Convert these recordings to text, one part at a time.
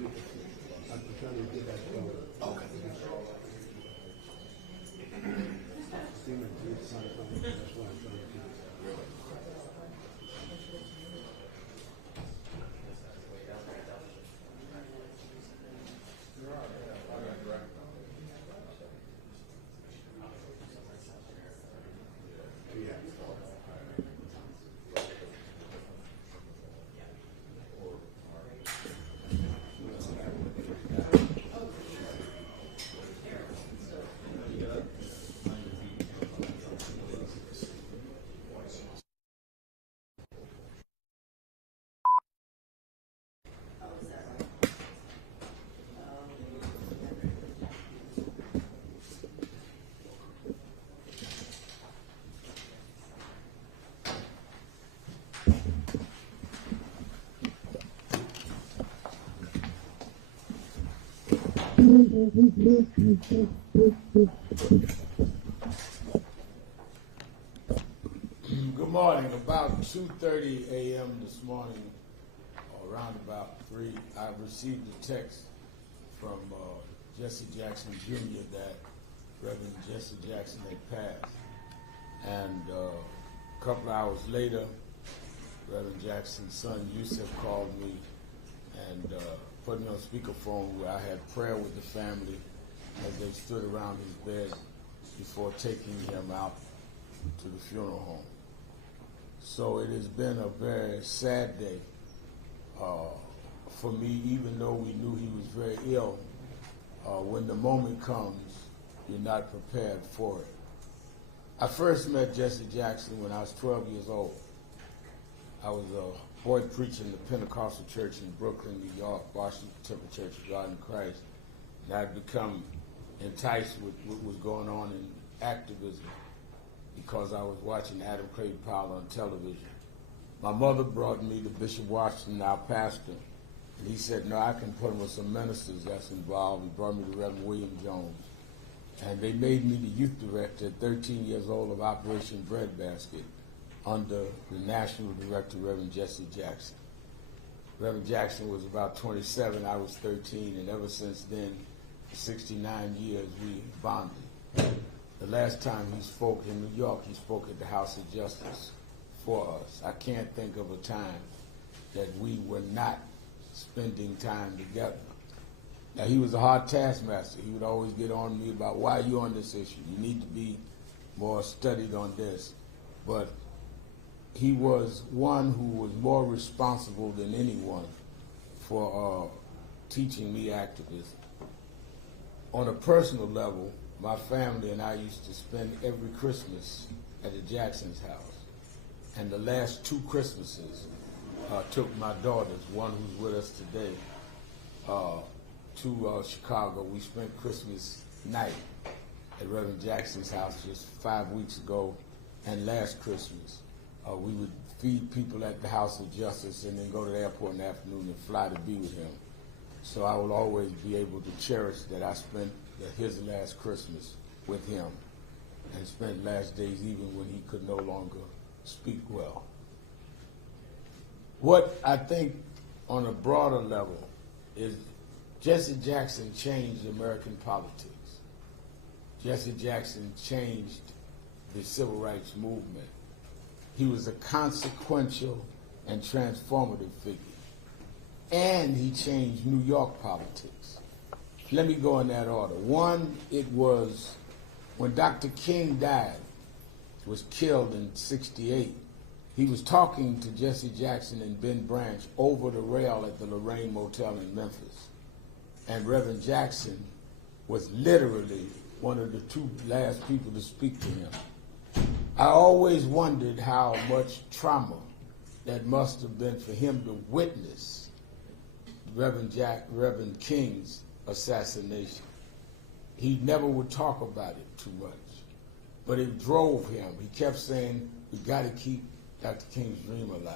I'm trying to get that going. Okay. That's why I'm trying to do. Good morning. About 2:30 a.m. this morning, or around about 3, I received a text from Jesse Jackson Jr. that Reverend Jesse Jackson had passed. And a couple of hours later, Reverend Jackson's son Yusuf called me and put me on speakerphone where I had prayer with the family as they stood around his bed before taking him out to the funeral home. So it has been a very sad day for me, even though we knew he was very ill. When the moment comes, you're not prepared for it. I first met Jesse Jackson when I was 12 years old. I was a boy preacher in the Pentecostal church in Brooklyn, New York, Washington Temple Church of God in Christ. And I'd become enticed with what was going on in activism because I was watching Adam Clayton Powell on television. My mother brought me to Bishop Washington, our pastor, and he said, no, I can put him with some ministers that's involved. He brought me to Reverend William Jones. And they made me the youth director at 13 years old of Operation Breadbasket under the national director, Reverend Jesse Jackson. Reverend Jackson was about 27, I was 13, and ever since then, for 69 years, we bonded. The last time he spoke in New York, he spoke at the House of Justice for us. I can't think of a time that we were not spending time together. Now, he was a hard taskmaster. He would always get on me about, why are you on this issue? You need to be more studied on this. But he was one who was more responsible than anyone for teaching me activism. On a personal level, my family and I used to spend every Christmas at the Jackson's house. And the last 2 Christmases took my daughters, one who's with us today, to Chicago. We spent Christmas night at Reverend Jackson's house just 5 weeks ago, and last Christmas. We would feed people at the House of Justice and then go to the airport in the afternoon and fly to be with him. So I will always be able to cherish that I spent his last Christmas with him and spent last days even when he could no longer speak well. What I think on a broader level is Jesse Jackson changed American politics. Jesse Jackson changed the civil rights movement. He was a consequential and transformative figure. And he changed New York politics. Let me go in that order. One, it was when Dr. King died, was killed in '68, he was talking to Jesse Jackson and Ben Branch over the rail at the Lorraine Motel in Memphis. And Reverend Jackson was literally one of the 2 last people to speak to him. I always wondered how much trauma that must have been for him to witness Reverend King's assassination. He never would talk about it too much, but it drove him. He kept saying, we got to keep Dr. King's dream alive.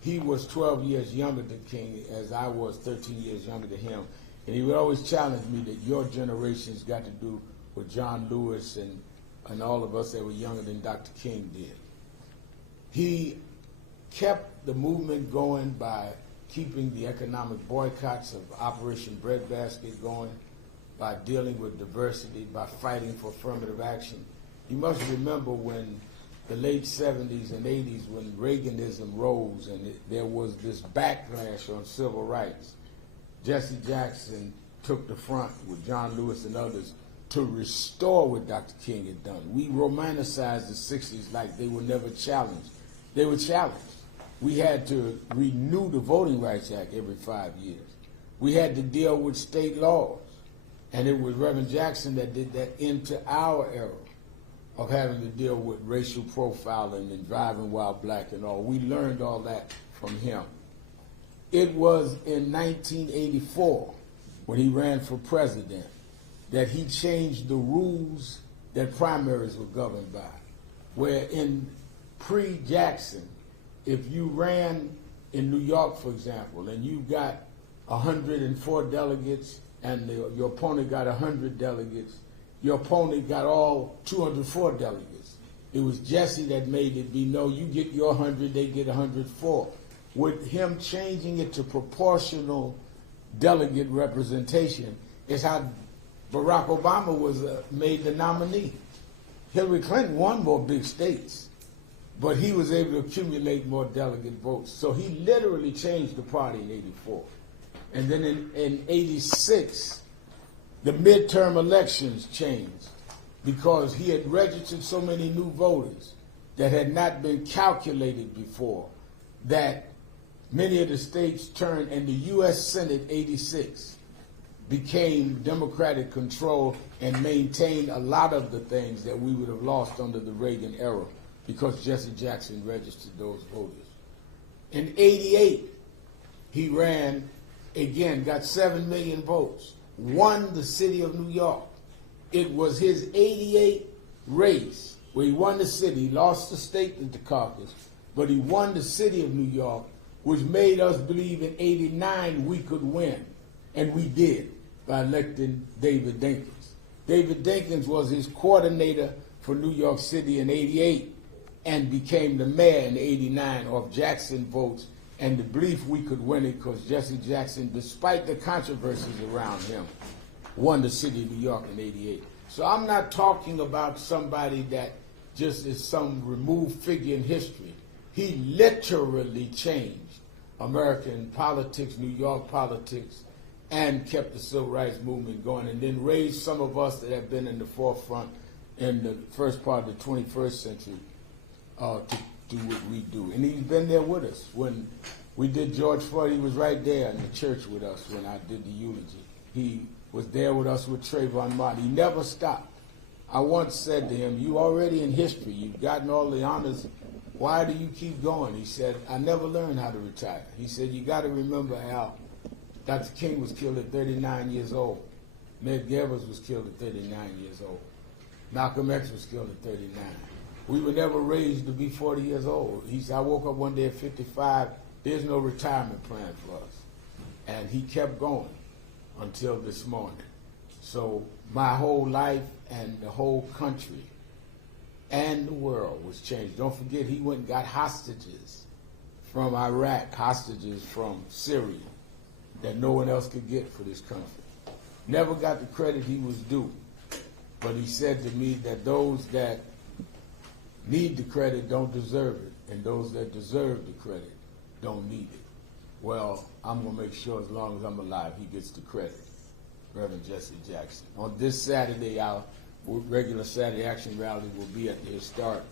He was 12 years younger than King, as I was 13 years younger than him, and he would always challenge me that your generation's got to do what John Lewis and all of us that were younger than Dr. King did. He kept the movement going by keeping the economic boycotts of Operation Breadbasket going, by dealing with diversity, by fighting for affirmative action. You must remember when the late 70s and 80s, when Reaganism rose and there was this backlash on civil rights, Jesse Jackson took the front with John Lewis and others to restore what Dr. King had done. We romanticized the 60s like they were never challenged. They were challenged. We had to renew the Voting Rights Act every 5 years. We had to deal with state laws. And it was Reverend Jackson that did that into our era of having to deal with racial profiling and driving while black and all. We learned all that from him. It was in 1984, when he ran for president, that he changed the rules that primaries were governed by, where in pre-Jackson, if you ran in New York, for example, and you got 104 delegates and your opponent got 100 delegates, your opponent got all 204 delegates. It was Jesse that made it be, no, you get your 100, they get 104. With him changing it to proportional delegate representation is how Barack Obama was made the nominee. Hillary Clinton won more big states, but he was able to accumulate more delegate votes. So he literally changed the party in 84. And then in 86, the midterm elections changed because he had registered so many new voters that had not been calculated before that many of the states turned, and the U.S. Senate 86 became Democratic control and maintained a lot of the things that we would have lost under the Reagan era because Jesse Jackson registered those voters. In 88, he ran again, got 7 million votes, won the city of New York. It was his 88 race where he won the city, he lost the state in the caucus, but he won the city of New York, which made us believe in 89 we could win. And we did by electing David Dinkins. David Dinkins was his coordinator for New York City in 88 and became the mayor in 89 off Jackson votes and the belief we could win it because Jesse Jackson, despite the controversies around him, won the city of New York in 88. So I'm not talking about somebody that just is some removed figure in history. He literally changed American politics, New York politics, and kept the civil rights movement going, and then raised some of us that have been in the forefront in the first part of the 21st century to do what we do. And he's been there with us. When we did George Floyd, he was right there in the church with us when I did the eulogy. He was there with us with Trayvon Martin. He never stopped. I once said to him, you already in history. You've gotten all the honors. Why do you keep going? He said, I never learned how to retire. He said, you got to remember how Dr. King was killed at 39 years old. Medgar Evers was killed at 39 years old. Malcolm X was killed at 39. We were never raised to be 40 years old. He said, I woke up one day at 55. There's no retirement plan for us. And he kept going until this morning. So my whole life and the whole country and the world was changed. Don't forget, he went and got hostages from Iraq, hostages from Syria that no one else could get for this country. Never got the credit he was due. But he said to me that those that need the credit don't deserve it, and those that deserve the credit don't need it. Well, I'm going to make sure as long as I'm alive, he gets the credit, Reverend Jesse Jackson. On this Saturday, our regular Saturday Action Rally will be at the historic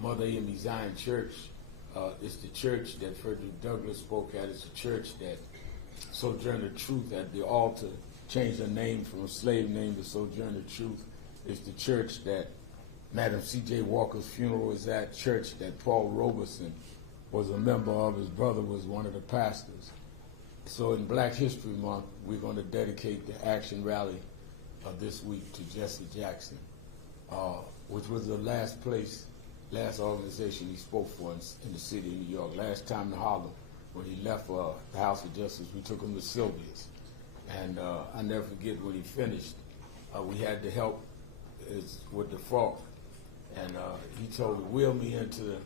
Mother Amy Zion Church. It's the church that Frederick Douglass spoke at. It's a church that Sojourner Truth at the altar changed her name from a slave name to Sojourner Truth. It's the church that Madam C.J. Walker's funeral is at, church that Paul Robeson was a member of. His brother was one of the pastors. So in Black History Month, we're going to dedicate the action rally this week to Jesse Jackson, which was the last organization he spoke for in the city of New York. Last time in Harlem, when he left the House of Justice, we took him to Sylvia's. And I never forget when he finished, we had to help with the fork. And he told me, wheel me into the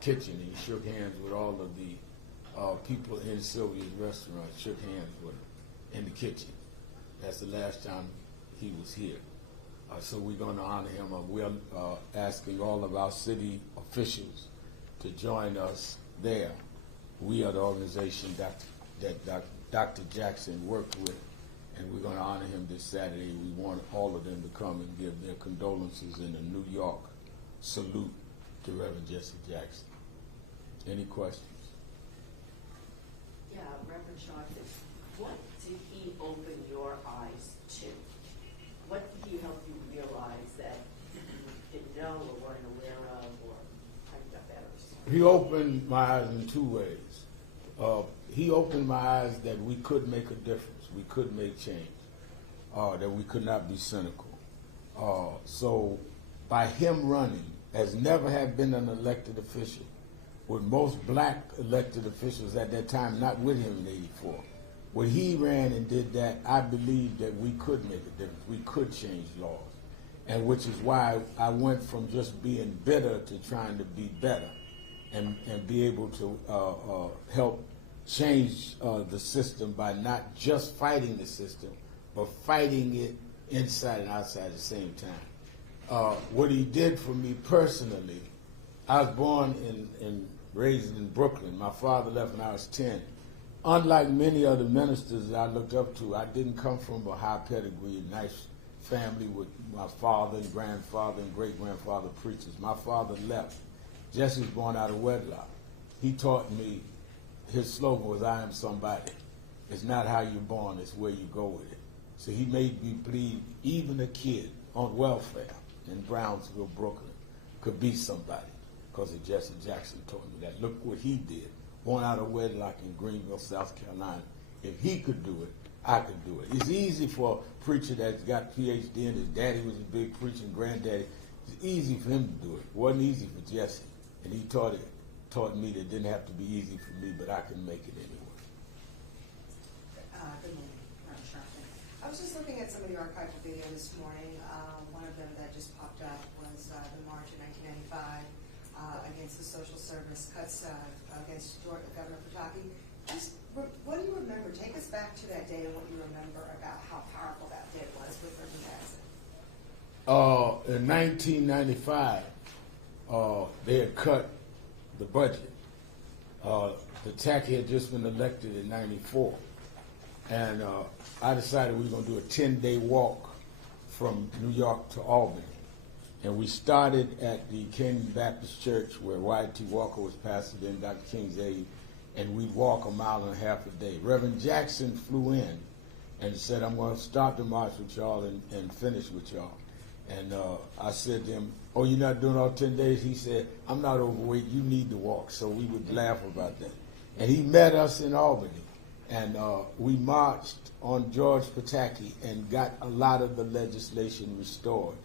kitchen, and he shook hands with all of the people in Sylvia's restaurant shook hands with him in the kitchen. That's the last time he was here. So we're going to honor him. We're asking all of our city officials to join us there. We are the organization that Dr. Jackson worked with, and we're going to honor him this Saturday. We want all of them to come and give their condolences in a New York salute to Reverend Jesse Jackson. Any questions? Yeah, Reverend Sharpton, what did he open your eyes to? What did he help you realize that you didn't know or weren't aware of, or how you got better? He opened my eyes in two ways. He opened my eyes that we could make a difference, we could make change, that we could not be cynical. So by him running, as never had been an elected official, with most black elected officials at that time not with him in '84. When he ran and did that, I believed that we could make a difference. We could change laws. And which is why I went from just being bitter to trying to be better and be able to help change the system by not just fighting the system, but fighting it inside and outside at the same time. What he did for me personally, I was born and raised in Brooklyn. My father left when I was 10. Unlike many other ministers that I looked up to, I didn't come from a high pedigree, nice family with my father and grandfather and great-grandfather preachers. My father left. Jesse was born out of wedlock. He taught me, his slogan was, "I am somebody." It's not how you're born, it's where you go with it. So he made me believe even a kid on welfare in Brownsville, Brooklyn, could be somebody because of Jesse Jackson taught me that. Look what he did. Born out of wedlock in Greenville, South Carolina. If he could do it, I could do it. It's easy for a preacher that's got PhD and his daddy was a big preacher and granddaddy. It's easy for him to do it. It wasn't easy for Jesse. And he taught me that it didn't have to be easy for me, but I can make it anyway. Good morning, Reverend Sharpton. I was just looking at some of the archival video this morning. One of them that just popped up was the March in 1995 against the social service cuts against Governor Pataki. Just what do you remember? Take us back to that day and what you remember about how powerful that bid was with Reverend Jackson. In 1995, they had cut the budget. Pataki had just been elected in '94. And I decided we were going to do a 10-day walk from New York to Albany. And we started at the King Baptist Church where Wyatt T. Walker was pastor, then Dr. King's aide, and we'd walk 1.5 miles a day. Reverend Jackson flew in and said, "I'm going to start the march with y'all and finish with y'all." And I said to him, "Oh, you're not doing all 10 days?" He said, "I'm not overweight, you need to walk." So we would laugh about that. And he met us in Albany. And we marched on George Pataki and got a lot of the legislation restored.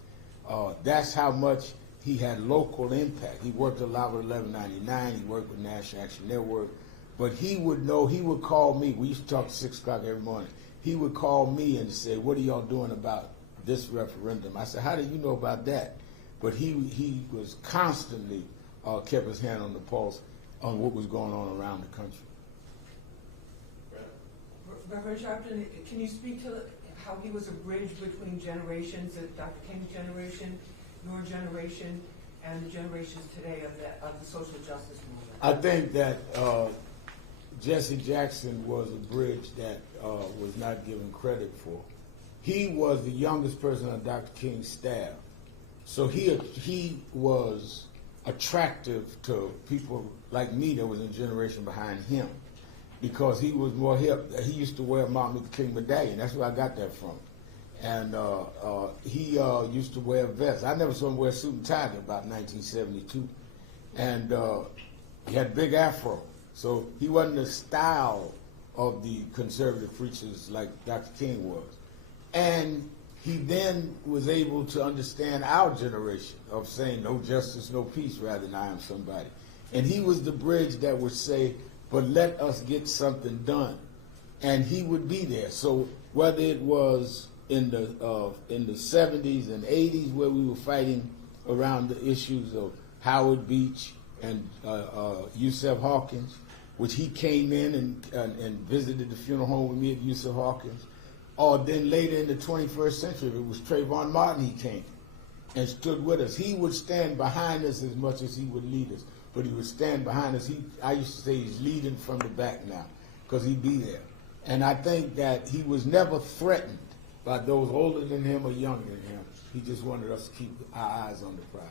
That's how much he had local impact. He worked a lot with 1199. He worked with National Action Network. But he would know, he would call me. We used to talk at 6 o'clock every morning. He would call me and say, "What are y'all doing about this referendum?" I said, "How do you know about that?" But he was constantly kept his hand on the pulse on what was going on around the country. Reverend Sharpton, can you speak to how he was a bridge between generations, Dr. King's generation, your generation, and the generations today of the social justice movement? I think that Jesse Jackson was a bridge that was not given credit for. He was the youngest person on Dr. King's staff, so he was attractive to people like me that was in a generation behind him, because he was more hip. He used to wear Martin Luther King medallion. That's where I got that from. And he used to wear vests. I never saw him wear a suit and tie until about 1972. And he had a big afro. So he wasn't the style of the conservative preachers like Dr. King was. And he then was able to understand our generation of saying no justice, no peace, rather than I am somebody. And he was the bridge that would say, "But let us get something done," and he would be there. So whether it was in the 70s and 80s where we were fighting around the issues of Howard Beach and Yusef Hawkins, which he came in and visited the funeral home with me at Yusuf Hawkins. Or then later in the 21st century, it was Trayvon Martin, he came and stood with us. He would stand behind us as much as he would lead us, but he would stand behind us. I used to say he's leading from the back now, because he'd be there. And I think that he was never threatened by those older than him or younger than him. He just wanted us to keep our eyes on the prize.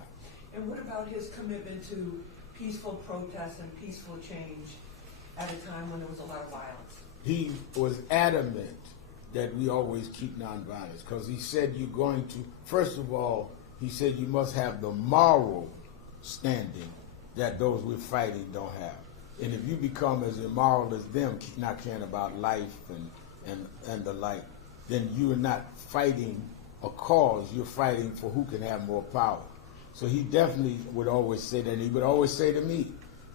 And what about his commitment to peaceful protest and peaceful change at a time when there was a lot of violence? He was adamant that we always keep nonviolence, because he said you're going to, first of all, he said you must have the moral standing that those we're fighting don't have. And if you become as immoral as them, not caring about life and the like, then you're not fighting a cause, you're fighting for who can have more power. So he definitely would always say that, and he would always say to me,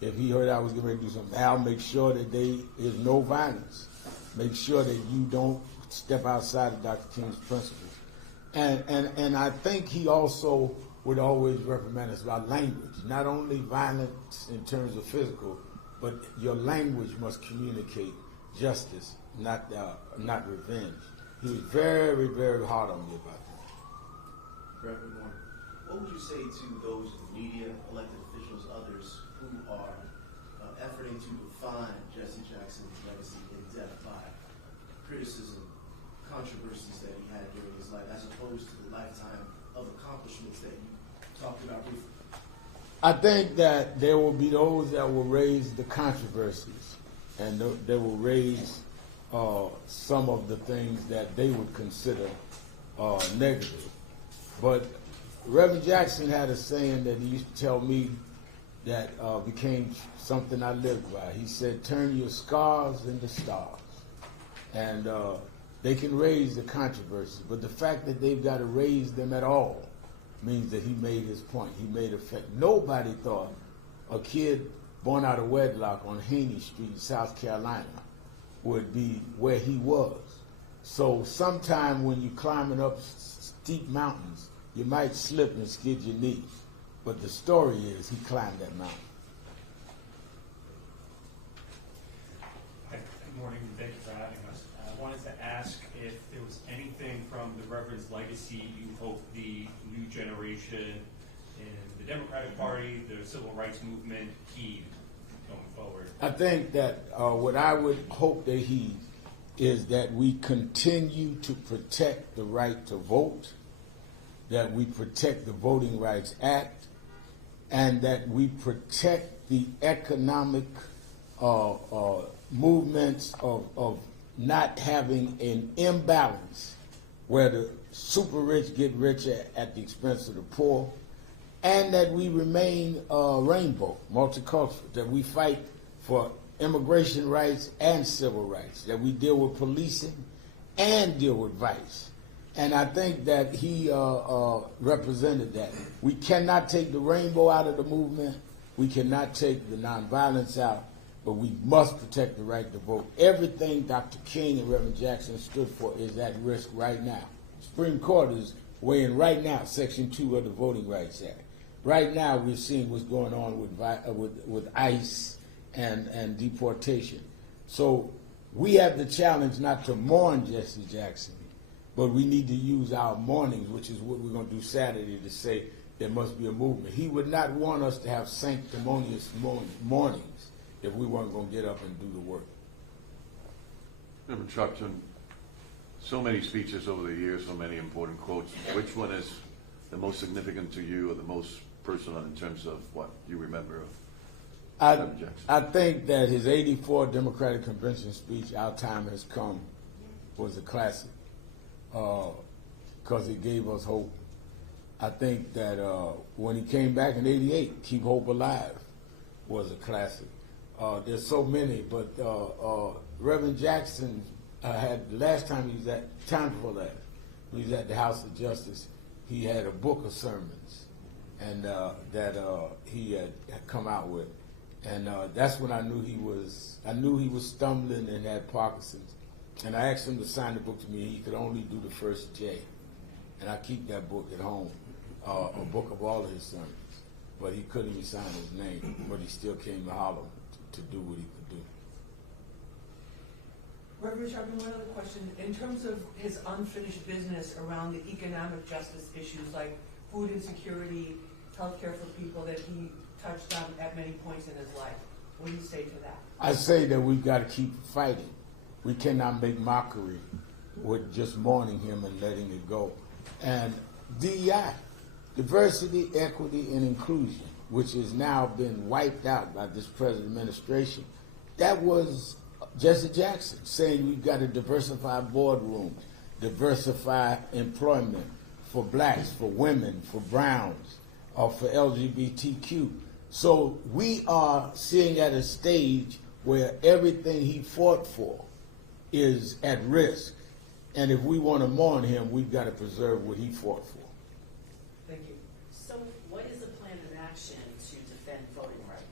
if he heard I was getting ready to do something, Al, make sure that there is no violence. Make sure that you don't step outside of Dr. King's principles. And I think he also would always reprimand us about language, not only violence in terms of physical, but your language must communicate justice, not revenge. He was very, very hard on me about that. Reverend Mourning, what would you say to those media, elected officials, others who are efforting to define Jesse Jackson's legacy in depth by criticism, controversies that he had during his life, as opposed to the lifetime of accomplishments that you talked about briefly? I think that there will be those that will raise the controversies, and they will raise some of the things that they would consider negative. But Reverend Jackson had a saying that he used to tell me that became something I lived by. He said, turn your scars into stars. And they can raise the controversy, but the fact that they've got to raise them at all means that he made his point. He made a fact. Nobody thought a kid born out of wedlock on Haney Street in South Carolina would be where he was. So sometime when you're climbing up steep mountains, you might slip and skid your knees. But the story is he climbed that mountain. Hi, good morning, and thank you for having us. I wanted to ask if there was anything from the Reverend's legacy you hope the new generation in the Democratic Party, the civil rights movement, heed going forward. I think that what I would hope they heed is that we continue to protect the right to vote, that we protect the Voting Rights Act, and that we protect the economic movements of not having an imbalance where the super rich get richer at the expense of the poor, and that we remain rainbow, multicultural, that we fight for immigration rights and civil rights, that we deal with policing and deal with vice. And I think that he represented that. We cannot take the rainbow out of the movement. We cannot take the nonviolence out, but we must protect the right to vote. Everything Dr. King and Reverend Jackson stood for is at risk right now. Supreme Court is weighing right now Section 2 of the Voting Rights Act. Right now we're seeing what's going on with ICE and deportation. So we have the challenge not to mourn Jesse Jackson, but we need to use our mornings, which is what we're going to do Saturday, to say there must be a movement. He would not want us to have sanctimonious mornings if we weren't going to get up and do the work. Reverend Sharpton, so many speeches over the years, so many important quotes. Which one is the most significant to you, or the most personal in terms of what you remember of Reverend Jackson? I think that his '84 Democratic Convention speech, "Our Time Has Come," was a classic because it gave us hope. I think that when he came back in '88, "Keep Hope Alive" was a classic. There's so many, but Reverend Jackson had, last time he was at, time before last, he was at the House of Justice, he had a book of sermons and that he had come out with. And that's when I knew he was stumbling and had Parkinson's. And I asked him to sign the book to me. He could only do the first J. And I keep that book at home, a book of all of his sermons. but he couldn't even sign his name, but he still came to Harlem to do what he could do. Reverend Sharpton, one other question. In terms of his unfinished business around the economic justice issues like food insecurity, healthcare for people that he touched on at many points in his life, what do you say to that? I say that we've got to keep fighting. We cannot make mockery with just mourning him and letting it go. And DEI, diversity, equity, and inclusion, which has now been wiped out by this present administration, that was Jesse Jackson saying we've got to diversify boardrooms, diversify employment for blacks, for women, for browns, or for LGBTQ. So we are seeing at a stage where everything he fought for is at risk. And if we want to mourn him, we've got to preserve what he fought for. Thank you. So what is the plan of action to defend voting rights?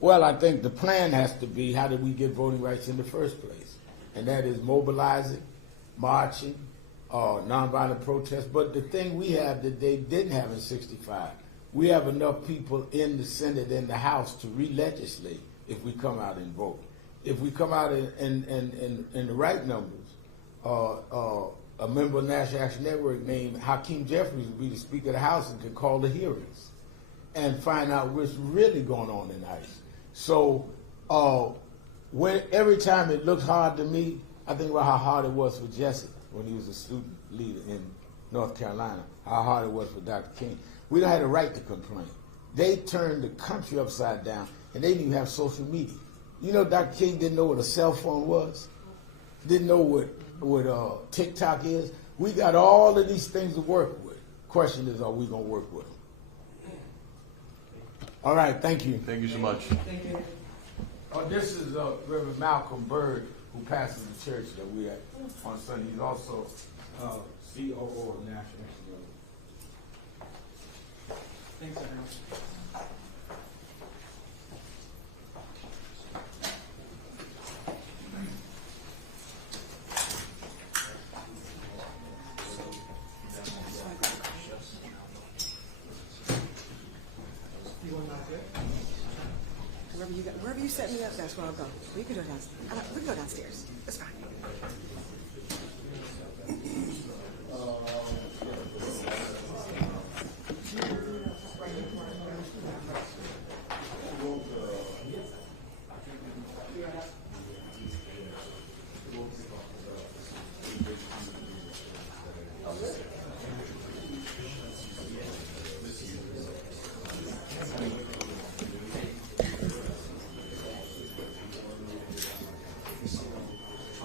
Well, I think the plan has to be, how did we get voting rights in the first place? And that is mobilizing, marching, nonviolent protests. But the thing we have that they didn't have in 65, we have enough people in the Senate and the House to re-legislate if we come out and vote. If we come out in the right numbers, a member of the National Action Network named Hakeem Jeffries would be the Speaker of the House and can call the hearings and find out what's really going on in ICE. So every time it looks hard to me, I think about how hard it was for Jesse when he was a student leader in North Carolina, how hard it was for Dr. King. We don't have the right to complain. They turned the country upside down, and they didn't even have social media. You know, Dr. King didn't know what a cell phone was, didn't know what TikTok is. We got all of these things to work with. Question is, are we going to work with them? All right, thank you. Thank you so much. Thank you. This is Reverend Malcolm Bird, who pastors the church that we at on Sunday. He's also COO of National Action. Thanks, everyone. You want not there? Wherever you set me up, that's where I'll go. We can go downstairs. We can go downstairs. That's fine.